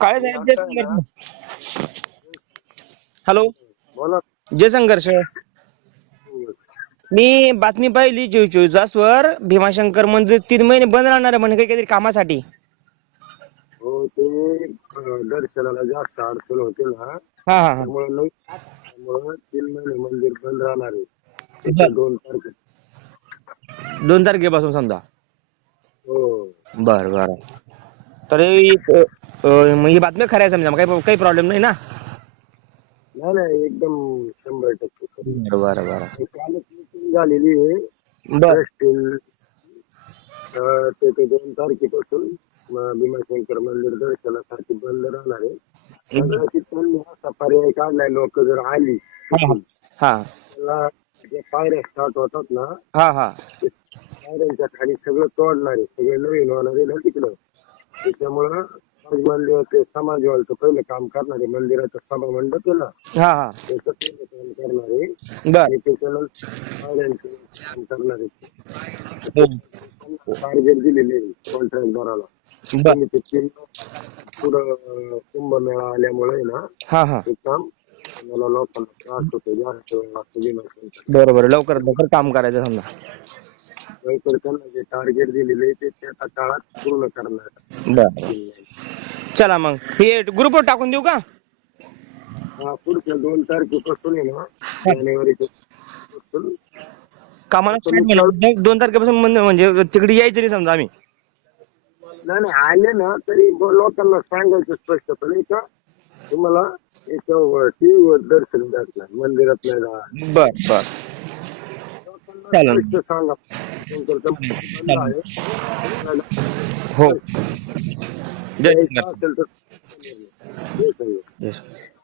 काळे ते साहेब जय आता आहे ना. संघर्ष. हॅलो, बोला. जय संघर्ष. मी बातमी पाहिली 24 तासवर भीमाशंकर मंदिर 3 महिने बंद राहणार आहे म्हणे काहीतरी कामासाठी. हो ते दर्शनाला जास्त अडचण होते ना, हा हा हा. त्यामुळं 3 महिने मंदिर बंद राहणार आहे. बर, त्याच्या 2 तारखे. 2 तारखेपासून समजा. हो. बर बर. तर मग ही बातमी खऱ्या समजा, मग काही काही प्रॉब्लेम नाही ना. नाही नाही, एकदम 100% खरी. बरं बरं बरं. आणि कालच मीटिंग झालेली आहे बर ट्रस्टी. ते 2 तारखेपासून भीमाशंकर मंदिर दर्शनासाठी बंद राहणार आहे. सगळ्याची त्यांनी असा पर्याय काढलाय, लोक जर आली हा चुकून हा त्याला ज्या पायऱ्या स्टार्ट होतात ना, हा हा. ते पायऱ्यांच्या खाली सगळं तोडणार आहे, सगळे नवीन होणार आहे ना तिकडं. त्याच्यामुळं मंदिर ते समाज हॉलचं पहिलं काम करणार आहे, मंदिराचं सभा मंडप आहे ना हा हा. त्याचं पहिलं काम करणार आहे. बर. आणि त्याच्यानंतर पायऱ्यांचं काम करणार आहे. हो. टार्गेट दिलेले आहे कॉन्ट्रॅक्टदाराला. बर. त्यांनी ते 3 पुढं कुंभमेळा आल्यामुळे ना हा हा. ते काम मला लोकांना त्रास होतो, जास्त वेळ लागतो भीमाशंकर. बरोबर, लवकर लवकर काम करायचं समजा. लवकर त्यांना जे टार्गेट दिलेले आहे ते त्या काळात पूर्ण करणार. बर. चला मग हे ग्रुपवर टाकून देऊ का? पुढच्या 2 तारखेपासून आहे ना, जानेवारीच्या पासून कामाला आता मी स्टार्ट म्हणजे 2 तारखेपासून म्हणजे तिकडे यायचं नाही समजा आम्ही. नाही नाही आले ना तरी लोकांना सांगायचं स्पष्टपणे का तुम्हाला याच्यावर टीव्हीवर दर्शन भेटणार, मंदिरात नाही जाणार. बर बर. लोकांना चालेल. स्पष्ट सांगा शंकरचं मंदिर बंद चालेल. आहे, तुम्हाला हो. जय यायचं संघर्ष. असेल तर हे सांगा. जय संघर्ष.